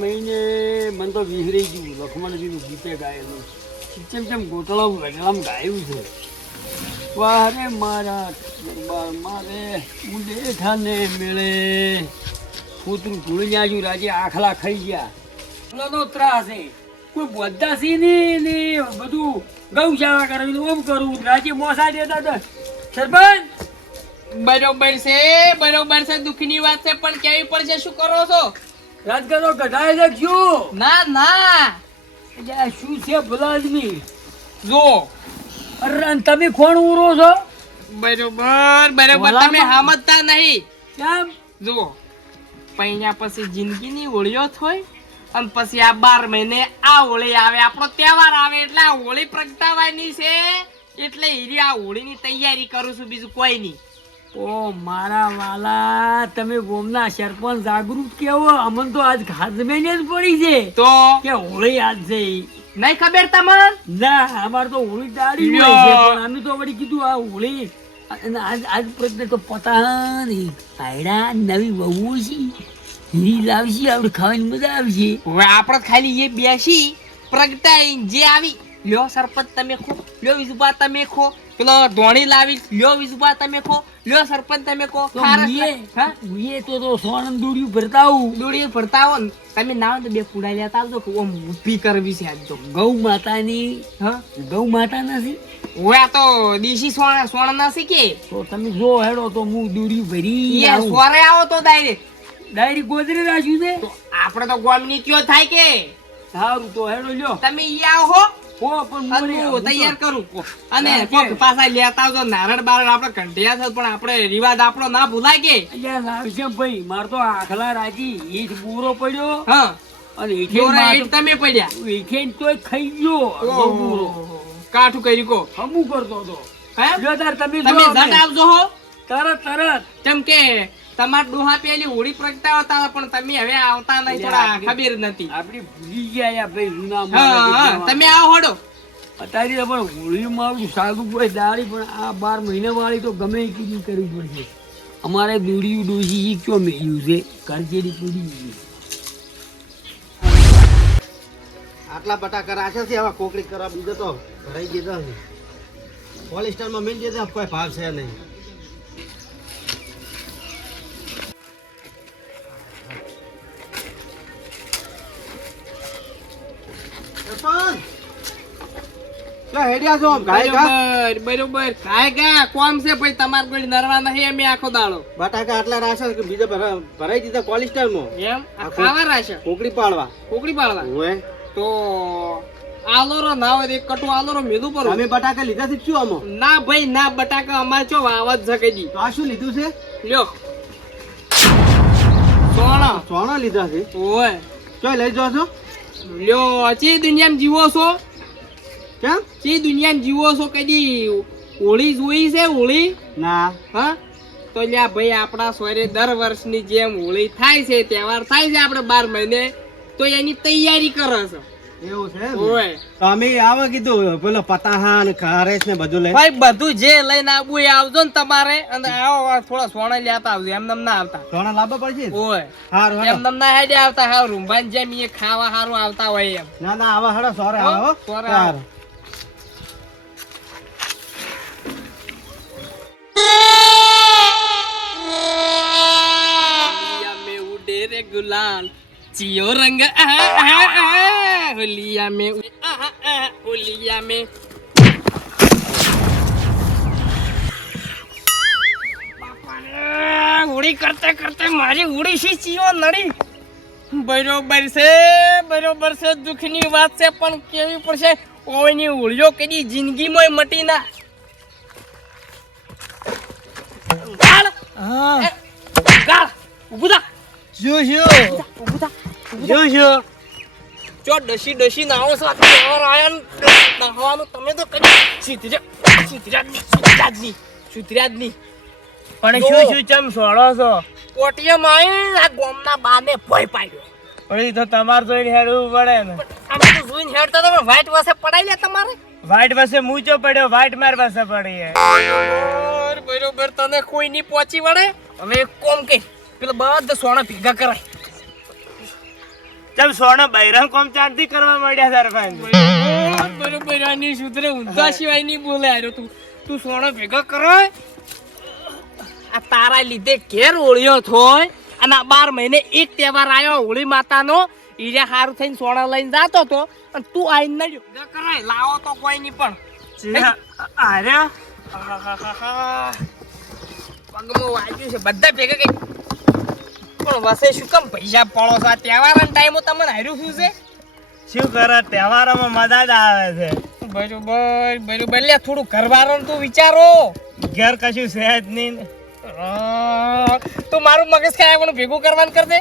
મહિને મને તો વિહરી ગયું લખમણજીનું ગીતે ગાયેલું ચમ ગોટલા વગેલામ ગાયું છે. વારે મારા દરબાર મારે ઉડેઠાને મેળે કૂતરું ભૂલી આજુ રાજે આખલા ખાઈ ગયા. નો ત્રાસ છે કોઈ બધા સી ને બધું ગૌશાળા કરાવી ઓમ કરું રાજે મોસા દેતા હતા. સરપંચ બરોબર છે દુઃખની વાત છે પણ કેવી પડશે. શું કરો છો? રાજગરો કઢાઈ નાખજો. ના એટલે શું છે ભલા આદમી જો. અરે અને તમે કોણ ઉરો છો? બરોબર તમે સમજતા નહીં. કેમ? જો પૈયા પછી જિંદગીની હોળીઓ થોય અને પછી આ 12 મહિને આ હોળી આવે, આપણો તહેવાર આવે એટલે આ હોળી પ્રગટાવવાની છે. એટલે હીરી આ હોળીની તૈયારી કરું છું, બીજું કોઈ નહીં. ઓ મારા વાલા, તમે ગોમના સરપંચ જાગૃત કેવો. અમન તો આજ ખાધમેને જ પડી છે તો કે હોળી આજ છે. નહીં ખબર તમને? ના, અમાર તો હોળી દાડી હોય છે પણ અમે તો વળી કીધું આ હોળી આજ પ્રજ્ઞા તો પતા નહીં. આયડા નવી વહુ છે, હીરી લાવશે, આપણે ખાવાની મજા આવશે. હવે આપણે ખાલી એ બેસી પ્રગટાઈ જે આવી લ્યો સરપંચ તમે ખો, લ્યો વિજુબા તમે ખો, પેલો ધોણી લાવી લ્યો વિજુબા તમે ખો, લ્યો સરપંચ તમે ખો. મુએ તો સોનમ દોડ્યું ભરતા આવું. દોડી ભરતા આવો ને તમે ના તો બે ફૂડા લેતા આવજો કે ઓમ ઊભી કરવી છે આજ તો. ગૌ માતાની ગૌ માતા નથી ઓએ આ તો દેશી સોણ નથી કે તો તમે જો હેડો તો હું દોડ્યું ભરી એ સોરે આવો તો ડાયરી ગોદરે રાખ્યું છે તો આપણે તો ગોમની કયો થાય કે. સારું તો હેડો લ્યો તમે ઈ આવો હો પણ હું તૈયાર કરું અને પગ પાછા લેતા આવજો. નારળ બારળ આપણે કંઢિયા છે પણ આપણે રિવાજ આપણો ના ભૂલાય કે. અલ્યા લાવશે ભાઈ, માર તો આખલા રાજી ઈટ બૂરો પડ્યો. હા અને ઈટ તમે પડ્યા ઈઠેન તોય ખાઈ ગયો બૂરો. કાઠું કરી કો હમું કરતો તો. હે જો તાર તમે જટ આવજો હો તરત કેમ કે તમાર ડોહા પેલી હોળી પ્રગટાવતા હતા પણ તમે હવે આવતા નહીં, થોડા ખબર નથી. આપડી ભૂલી ગયા યા ભાઈ જૂના. હા તમે આવો હોડો. અત્યારે પણ હોળી માં સાદું કોઈ દાડી પણ આ 12 મહિના વાળી તો ગમે એ કીધી કરવી પડશે. અમારે દોડ્યું ડોસી ક્યાં મેળ્યું છે કરચેરી પડી. આટલા બટાકા રાખ્યા છે, હવે કોકડી કરવા બીજો તો ભરાઈ ગયો. પોલિસ્ટરમાં મેળ દીધો, કોઈ ભાવ છે નહીં. બરોબર કાય ગા કોમ છે ભાઈ તમાર કોઈ નરવા નહીં. અમે આખો દાડો બટાકા આટલા રાખ્યા કે બીજો ભરાઈ દીધા પોલિસ્ટરમાં. એમ આ ખાવા રાશે કોકડી પાડવા. કોકડી પાડવા ઓય તો આલોરો ના હોય એક કટુ આલોરો મેલું પર. અમે બટાકા લીધા છે શું આમાં? ના ભાઈ ના, બટાકા અમાર ચો વાવત શકે જી. તો આ શું લીધું છે? લ્યો સોણા સોના લીધા છે. ઓય ચોય લઈ જાવ છો? લ્યો ચી દુનિયામાં જીવો છો? કેમ ચી દુનિયામાં જીવો છો? કદી હોળી જોઈ છે? હોળી ના. હા તો લ્યા ભાઈ આપણા સોરે દર વર્ષની જેમ હોળી થાય છે, તહેવાર થાય છે આપણે 12 મહિને, તો એની તૈયારી કરે છે. એવું છે ઓય તો અમે આવો કીધું પેલો પતાહા ને ખારેશ ને બધું લઈ. ભાઈ બધું જે લઈને આવવું એ આવજો ને તમારે. અને આવો થોડા સોના લેતા આવજો, એમ નમ ના આવતા. સોના લાવવા પડશે. ઓય હારું એમ નમ ના હેડે આવતા. હા રૂંભાન જેમ એ ખાવા હારું આવતા હોય એમ. ના ના આવા હડો સોરે આવો. સોરે આવો. में उड़े रे गुलाल चियो रंग होलिया में होलिया में उड़ी करते करते मारी उड़ी सी चियो नड़ी. બરોબર છે દુઃખની વાત છે પણ કેવી પડશે. ઓયની ઉળ્યો કદી જિંદગીમાં મટી ના. ગાળ ગાળ ઉભું થા. શું ચો ડસી નાવો છો આયા નાહવાનું તમે તો કદી સુધર્યા જ નહીં. પણ શું ચમ સોળો છો? કોટિયામાં આવીને આ ગોમના બાને ભય પાડ્યો. પણ તો તમારે જોઈને હેડવું પડે ને. અમે તો જોઈને હેડતા તમે વ્હાઈટ વસે પડાઈ લે તમારે. વાઈટ પાસે મૂચો પડ્યો, વાઈટ માર પાસે પડી. બરોબર તને કોઈ નહીં પહોંચી વળે. હવે એક કોમ કે પેલા બધા સોના ભેગા કરાય. ચમ સોનો બૈરમ કોમ ચાંદી કરવા માંડ્યા સરપંચ બરોબર આની સુધરે ઊંધા સિવાય નહીં બોલે આર્યો તું સોનો ભેગો કરો આ તારા લીધે ઘેર ઓળ્યો થોય અને આ 12 મહિને એક તહેવાર આવ્યો હોળી માતાનો ઈરે હારું થઈને સોના લઈને જાતો તો અને તું આઈને નડ્યો ભેગા કરાય લાવો તો કોઈ નહીં પણ અરે પગમાં વાગ્યું છે બધા ભેગા કઈ પણ વસે શું કામ પૈસા પડો છો આ તહેવારના ટાઈમો તમને હાર્યું શું છે શું કરે તહેવારોમાં મજા જ આવે છે બરોબર લે થોડું ઘરવાળાનું તું વિચારો ઘર કશું છે જ નહીં તું મારું મગજ ખાય પણ ભેગું કરવાનું કર દે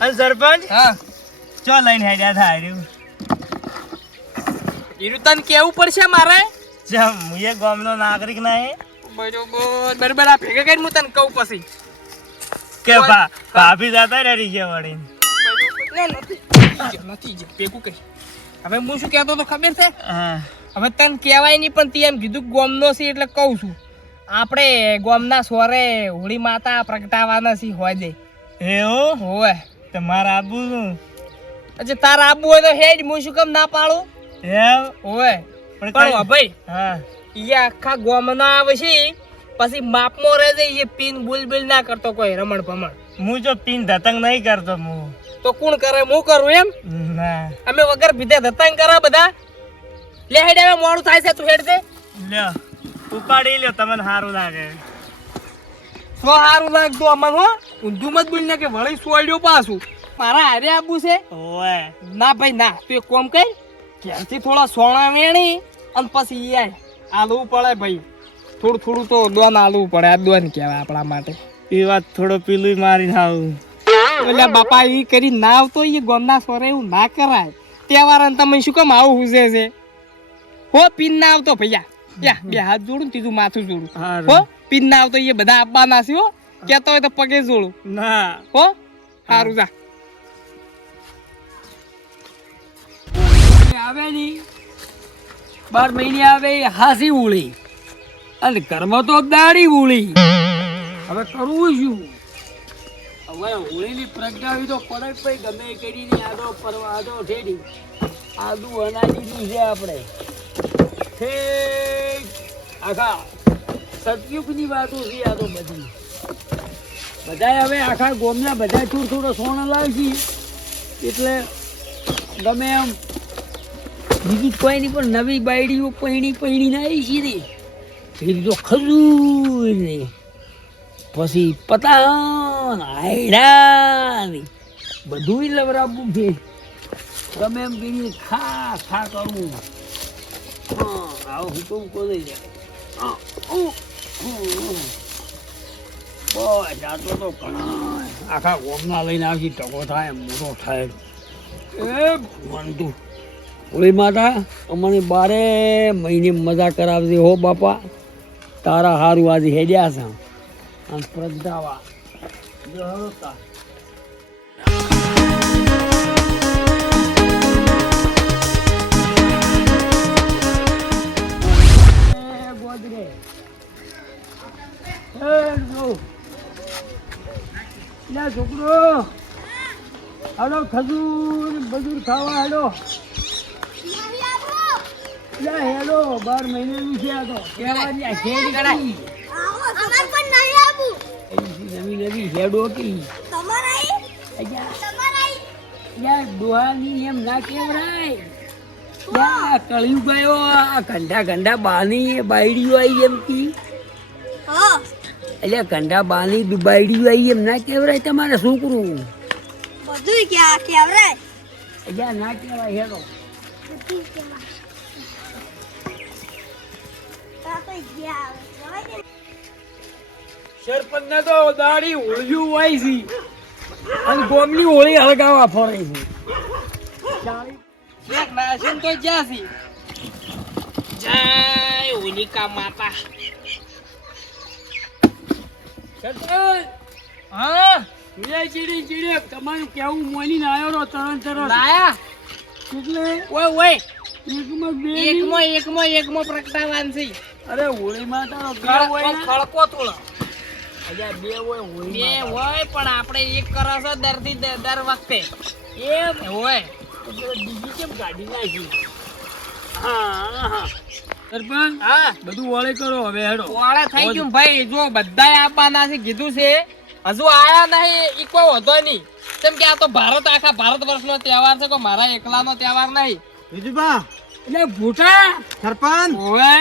અને સરપંચ હા ચો લઈને હેડ્યા થા હાર્યું ઈરું તને કેવું પડશે મારે ચમ હું એ ગામનો નાગરિક નહીં બરોબર આ ભેગા કરીને હું તને કહું પછી કે ભાભી જતા રહી છે વળી નથી ભેગું કરી હવે હું શું કહેતો તો ખબર છે હા હવે તને કહેવાય નહીં પણ તે એમ કીધું ગોમનો છે એટલે કહું છું આપણે ગોમના સોરે હોળી માતા પ્રગટાવાના છે હોય દે એવું હોવે તમારે આબુ શું અચ્છા તારા આબુ હોય તો હેડ હું શું કામ ના પાડું એમ હોવે પણ પણ ભાઈ હા એ આખા ગોમના આવે છે પછી માપમાં રહે છે એ પીન બુલબુલ ના કરતો કોઈ રમણ ભમણ હું જો પીન ધતંગ નહીં કરતો હું તો કોણ કરે હું કરું એમ ના અમે વગર પીધે ધતાંગ કરા બધા લે હેડ હવે મોડું થાય છે તું હેડ દે લ્યો ઉપાડી લ્યો તમને સારું લાગે સો સારું લાગતું અમન હો ઊંધું મત બોલ ને કે વળી સોડ્યો પાછું મારા હારે આબુ છે ઓએ ના ભાઈ ના તું એક કોમ કર ઘેરથી થોડા સોણા વેણી અને પછી આય આલવું પડે ભાઈ થોડું થોડું તો દોન આલવું પડે આ દોન કહેવાય આપણા માટે એ વાત થોડો પીલું મારી આવું એટલે બાપા એ કરી ના આવતો એ ગોમના સોરે એવું ના કરાય તહેવાર તમે શું કામ આવું હુજે છે હો પીન ના આવતો ભૈયા યા બે હાથ જોડું ને ત્રીજું માથું જોડું હો પીન ના આવતો એ બધા આપવાના છે હો કેતો હોય તો પગે જોડું ના હો સારું જા આવે ની 12 મહિને આવે એ હાસી ઉળી અને ઘરમાં તો દાડી ઉળી હવે કરવું શું હવે હોળીની પ્રગટાવી તો પડે જ ભાઈ ગમે એ કરીને આદો પરવા આદો ઠેડી આદુ અનાજીનું છે આપણે આખા સતયુગની વાતો છે આ તો બધી બધાય હવે આખા ગોમના બધા થોડો સોના લાવશી એટલે ગમે એમ બીજી કોઈ નહીં પણ નવી બાયડીઓ પૈણી ના આવી છે ને ફીર તો ખજૂર ને પછી પતાન હાયડા ને બધું લવરાવવું છે ગમે એમ કહીને ખા કરવું હા આવો હુકમ કોઈ જાય બસ આટલો તો ઘણા આખા ગોમના લઈને આવશે ટકો થાય મોટો થાય એ મનતું હોળી માતા અમને 12 મહિને મજા કરાવજે હો બાપા તારા હારું આજે હેડ્યા છે આમ પ્રગટાવા ગોદરે છોકરો હાલો ખજૂર બજૂર ખાવા હાલો હેલો 12 મહિનાનું છે આ તો નવી નવી હેડો હતી ડોહાની એમ ના કેવરાય કળિયું ગયો આ ગંડા બાની બાયડીઓ આવી એમ કી એટલે ગંડા બાની બાયડીઓ આવી એમ ના કેવરાય તમારે છોકરું બધું કેવરાય એટલે ના કેવાય હેડો સરપંચ ને તો દાડી હોળિયું હોય છે અને ગોમની હોળી હળગાવા ફરે છે નાશન તો જ્યાંથી જય હોલિકા માતા સરપંચ હા ચીડી તમારું કેવું મોની ના આવ્યો તરત લાયા એટલે ઓય એકમાં બે એકમાં પ્રગટાવાન છે અરે હોળી માં તારો ગાવ હોય ને ખળકો તોળો અલ્યા બે હોય બે હોય પણ આપણે એક કરો છો દર વખતે એમ હોય તો બીજી કેમ કાઢી નાખી? હા હા સરપંચ હા બધું વળે કરો હવે હેડો. વાળા થઈ ગયું ભાઈ જો બધાય આપવાના છે કીધું છે હજુ આયા નહીં ઈ કોઈ વધો નહીં કેમ કે આ તો આખા ભારત વર્ષનો તહેવાર છે કોઈ મારા એકલાનો તહેવાર નહીં વિજુભા એટલે ભૂટા સરપંચ ઓવે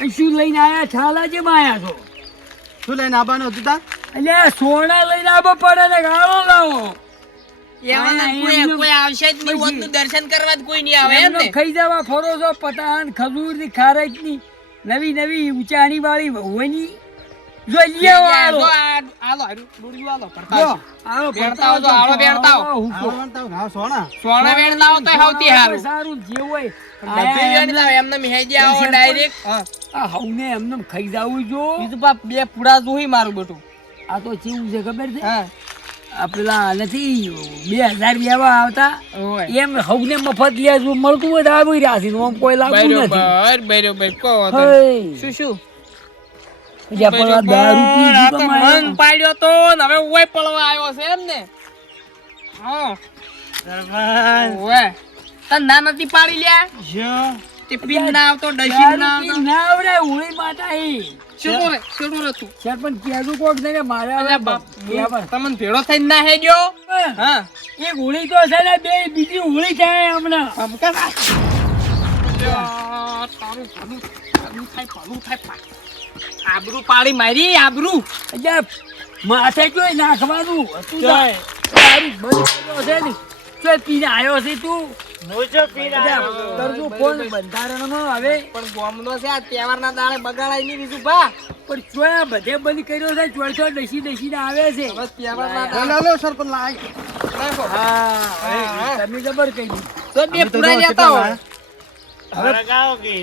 અહીં શું લઈને આયા? છાલા જેમ આયા છો? શું લઈને આવવાનું હતું તાર? એટલે સોના લઈને આવવા પડે ને ગાળો લાવો. એવાના કોઈ આવશે જ નહીં વનનું દર્શન કરવા જ કોઈ નહીં આવે એમ એમનો ને ખાઈ જવા ફરો છો પતાન ખજૂર ની ખારેક ની નવી ઊંચાણી વાળી વહુની જો લ્યો જો આલો. આલો ડુડિયો આલો જો, કરતા આલો બેણતા આવજો, આલો બેણતા આવો. આવવાનું તો હા, સોના સોના વેણ લાવો તો સૌથી સારું સારું જે હોય બધું વેણ લાવો એમને મિહાઈ આવો ડાયરેક્ટ આ હવને એમને ખાઈ જાવું જો. બીજું બાપ બે પૂડા જોઈ મારું બેટું આ તો કેવું છે ખબર છે? હા આ પેલા નથી 2000 લેવા આવતા ઓય એમ હવને મફત લે જો મળતું હોય તો આવી રહ્યા છે આમ કોઈ લાગતું નથી. બરોબર કહો તો. હે. શું શું એટલે પણ આ દારૂ પી આ તો કમાય. મન પાડ્યો તો ને હવે ઓય પડવા આવ્યો છે એમ ને હા સરપંચ ઓય તને ના નથી પાડી લ્યા શું તે પીન ના આવતો ડશીન ના દારૂ પી આવતો ના આવડે ઉળી માતા હી. શું રે તું સરપંચ કહેતું કોક ને કે મારે હવે અલ્યા બાપ બરાબર. તમને ભેળો થઈને ના હેડ્યો હા એક ઉળી તો છે ને બે બીજી ઉળી થાય હમણાં. આબરૂ પાડી મારી આબરૂ એટલે માથે જોઈ નાખવાનું હતું તારે. દારૂ બંધ કર્યો છે ને ચોય પીને આવ્યો છે તું. હું જો પીને એટલે આવ્યો છું. તરતું ફોન બંધારણમાં હવે પણ ગોમનો છે આ તહેવારના દાડે બગાડાય નહીં બીજું ભા પણ ચોય બધે બંધ કર્યો છે ચોરસો ડસી આવે છે. હવે તહેવારના લો, લો, લો, સરપંચ લાય. દાડે હા તમે જબર કહી દીધું. તો બે અમે તો પૂરા જો લેતા કેટલા હોય હળગાવો કે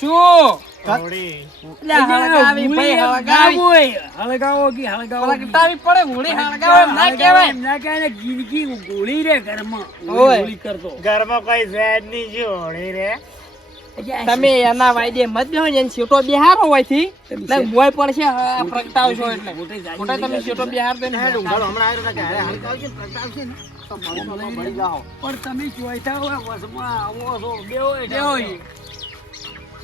શું હોળી. એટલે હળગાવી ભાઈ હળગાવી હળગાવો કી હળગાવો કી. હળગાવી પડે હોળી હળગાવે એમ ના કહેવાય એમ ના કહેવાય ને ગીરગી ગોળી રે ઘરમાં. ઓય. ગોળી કરતો. ઘરમાં કોઈ ઝેર ની જો હોળી રે એટલે તમે એના વાયદે મત બેહો ને સીટો બિહારો હોયથી ને મોય પડશે આ પ્રગટાવશો એટલે મોટા તમે સીટો બિહાર દે ને હેડ ઊંઘાડો, હમણાં આવ્યો હતા કે હારે હલકાવજો ને પ્રગટાવશે ને તો મળશો તો મળી જાઓ. પણ તમે ચોઈતા હોય વસમાં આવો છો બેહો ઈ.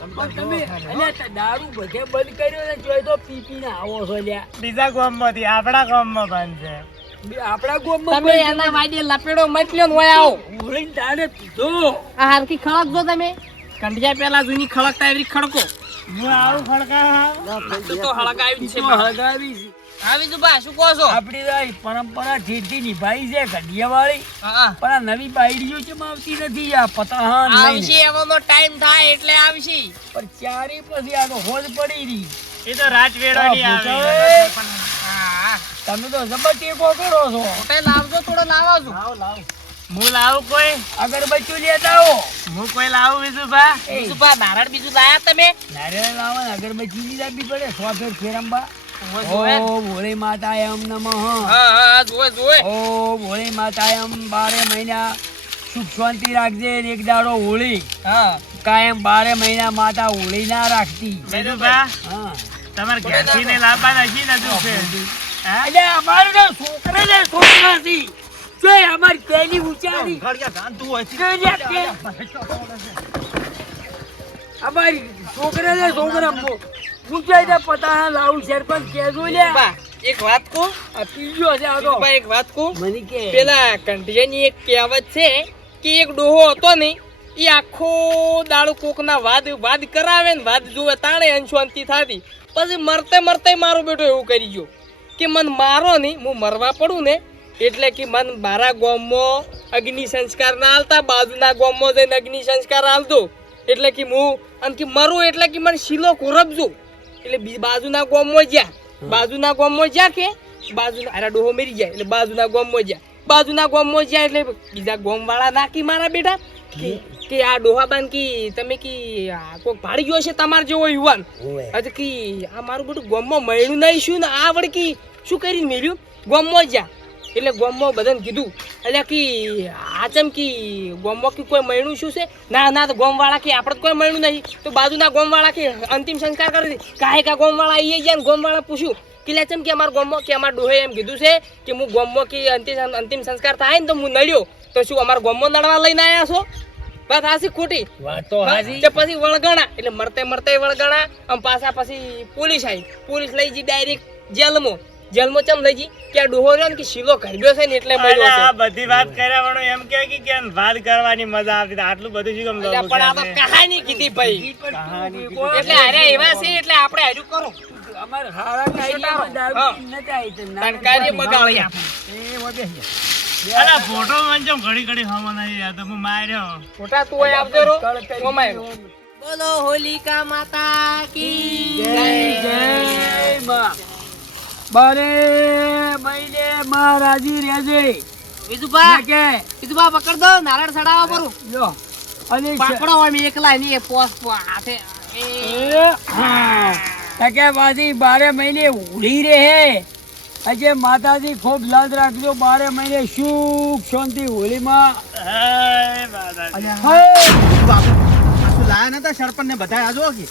પણ તમે અલ્યા દારૂ બધે બંધ કર્યો ને ચોય તો પી પીને આવો છો લ્યા. બીજા ગામમાંથી આપણા ગામમાં બંધ છે આપણા ગામમાં તમે એના વાયદે લપેડો મત લ્યો ને ઓય આવો હોળીને દાડે પીધો. આ હારકી ખળક જો તમે કંડિયા પેલા જૂની ખળકતા એવી ખડકો હું આવું ખડકા તો હળગાવી છે હળગાવી છે. આવી તું બા શું કહો છો આપણી તો આ પરંપરા જેથી નિભાઈ છે ઘડિયાવાળી. હા પણ આ નવી બાયડીઓ કેમ આવતી નથી આ પતાહન લઈને. આવશે એવાનો ટાઈમ થાય એટલે આવશે પણ ચારી પછી આ તો હોજ પડી રહી. એ તો રાજવેડોની આ આવી ભૂસાઈ. હા તમે તો જબર ટેકો કરો છો. હોટેલ લાવજો થોડો લાવો છો હું લાવું કોઈ અગરબત્તી લેતા આવો. હું કોઈ લાવું બીજું બા બીજું બા નારળ બીજું લાયા તમે નારિયેળ લાવવા ને અગરબત્તી ની લાવવી પડે. સો ફેર ફેરંબા. જોવે. ઓમ ભોળી માતાયમ નમઃ. હા જોવે જોવે ઓમ ભોળી માતાયમ 12 મહિના સુખ શાંતિ રાખજે. એક દાડો હોળી હા કાયમ 12 મહિના માતા હોળી ના રાખતી. બીજું બા હા તમારે ઘેરથી ને લાવવા નથી ને હજુ છે હા એટલે અમારે તો છોકરા ને છોકરા થી જોઈ અમારી પહેલી ઊંચાડી ઊંઘાડ્યા ગાંધું હોય છે. અમારી છોકરા ને છોકરા ઊંચાઈ ને પતા લાવું સરપંચ કેજો લે. બા એક વાત કહું આ પીજો છે આ તો. બા એક વાત કહું મને કે પેલા કંઠિયાની એક કહેવત છે કે એક ડોહો હતો ને એ આખો દાડો કોકના વાદ કરાવે ને વાદ જોવે તાણે અંશાંતિ થાતી પછી મરતે મારો બેટો એવું કરી ગયો કે મન મારો નહીં હું મરવા પડું ને એટલે કે મન મારા ગામમાં અગ્નિ સંસ્કાર ના હાલતા બાજુના ગામમાં જઈને અગ્નિ સંસ્કાર હાલતો એટલે કે હું અને કે મરું એટલે કે મને શીલો કોરબજો એટલે બાજુના ગામમાં જ્યાં કે બાજુના આરા ડોહો મરી જાય એટલે બાજુના ગામમાં જ્યાં એટલે બીજા ગામવાળા નાખી મારા બેટા કે આ ડોહાબાન કી તમે કી કોક ભાડી ગયો છે તમાર જેવો યુવાન હજુ કી આ મારું બધું ગામમાં મળ્યું નહીં શું ને આ વળકી શું કરીને મેળ્યું ગામમાં જ્યાં એટલે ગોમમાં બધાને કીધું એટલે કે આ ચમ કે ગોમમાં કે કોઈ મહિનું શું છે ના તો ગોમવાળા કે આપણે તો કોઈ મહિનું નહીં તો બાજુના ગોમવાળા કે અંતિમ સંસ્કાર કરી કાંઈ કા ગોમવાળા આવી ગયા ને ગોમવાળા પૂછ્યું કે લે ચમ કે અમારા ગોમમાં કે અમારા ડોહે એમ કીધું છે કે હું ગોમમાં કે અંતિમ સંસ્કાર થાય ને તો હું નડ્યો તો શું અમારા ગોમમાં નડવા લઈને આવ્યા છો વાત હાસી ખોટી વાત તો હાજી. તે પછી વળગણા એટલે મરતે વળગણા આમ પાછા પછી પોલીસ આવી પોલીસ લઈ જી ડાયરેક્ટ જેલમાં ચમ લઈ જી કે આ ડોહો રહ્યો ને કે શીલો કરબ્યો છે ને એટલે મળ્યો અરે છે આ બધી વાત કર્યા વાળો એમ કે કેમ વાત કરવાની મજા આવતી હતી. આટલું બધું શું કામ અલ્યા, પણ આ તો કહાની કીધી ભાઈ એટલે અરે એવા છે એટલે આપણે હાર્યું કરો અમારે હારા કાયદામાં દારૂ હા. પીને નતા આવી તો ના તનકારી બગાડી આપે. અરે ફોટો મંચમ ઘડી હમો નહીં યાર તો હું માર્યો. ખોટા તું હોય આપજો રો કોમાય બોલો હોલિકા માતા કી જય માં. બારે મહિને માં રાજી રહેજે વિદુભા કે પકડ દો નારળ સડાવા પરું લો અને પાકડો હોય મેં એકલા ની પોસ હાથે ટકે પાછી 12 મહિને ઉડી રહે આજે માતાજી ખૂબ યાદ રાખજો 12 મહિને સુખ શાંતિ હોળીમાં હે માતાજી. બાપુ આ શું લાયા નતા સરપંચ ને બધા આજો કે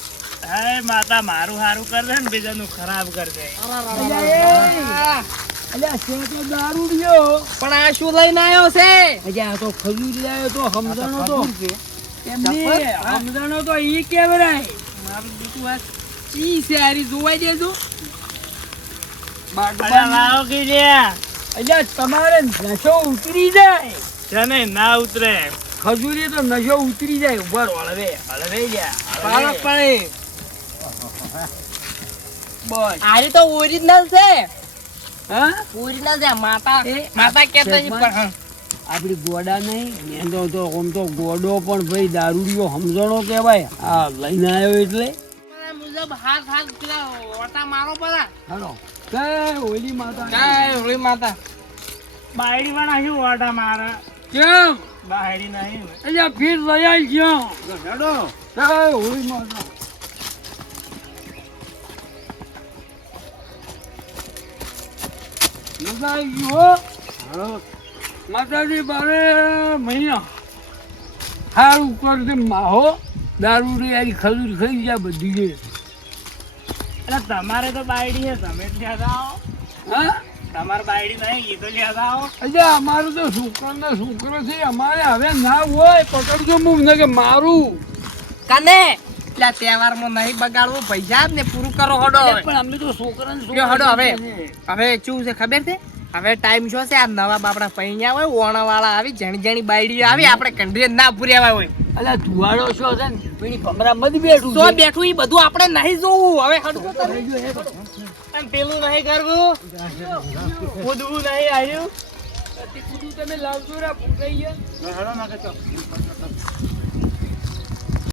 હે માતા મારું સારું કર દે ને બીજાનું ખરાબ કર દે. અલ્યા છે તો દારૂ રહ્યો પણ આ શું લઈને આવ્યો છે અજે આ તો ખજૂરી લાયો તો સમજણો તો એમની સમજણો તો ઈ કેવરાય મારું દીકું આ ઈ છે આરી જોવાઈ દેજો અરે લાવો કી લ્યા. અલ્યા તમારે નશો ઉતરી જાય છે ને ના ઉતરે. ખજૂરી તો નશો ઉતરી જાય ઉપર હળવે પાલક પડે બસ આરી તો ઓરિજિનલ છે હા ઓરિજિનલ છે માતા એ માતા કહેતા છે પણ હા. આપડી ગોડા નહીં મેંદો તો આમ તો ગોડો પણ ભાઈ દારૂડિયો સમજણો કહેવાય આ લઈને આવ્યો એટલે આ મુજબ હાથ પેલા ઓટા મારો પરા હાલો જય હોલી માતા કાય હોળી માતા બાયડી વાળા શું ઓટા મારે. કેમ બાયડી નહીં. અલ્યા ફીર લઈ આવી ગયો હેડો જય હોલી માતા મજા આવી ગયો હો માતાજી 12 મહિના સારું કરશે માહો દારૂ રે યારી ખજૂર ખાઈ જાય બધી છે અરે તમારે તો બાયડી છે તમે જ લ્યા આવો. હા તમારે બાયડી નહીં એ તો લ્યા આવો. અલ્યા અમારું તો છોકરો છે અમારે હવે ના હોય પકડજો હું ને કે મારું કને એટલે તહેવારમાં નહીં બગાડવું પૈસા જ ને પૂરું કરો હડો હવે. પણ અમે તો છોકરાને લ્યો હડો હવે શું છે ખબર છે હવે ટાઈમ શું છે આ નવા બાપડા પૈણ્યા હોય ઓણા વાળા આવી જણી બાયડીઓ આવી આપણે કંડરી ના પૂર્યા હોય અલ્યા ધુવાડો શું છે ને પેલી ભમરા મત બેઠું તો છે બેઠું ઈ બધું આપણે નહીં જોવું હવે હડો અને પેલું નહીં કરવું કૂદવું નહીં આવ્યું. તમે લાવજો રા ફૂટાઈ ગયા હેડો નાખે ચો.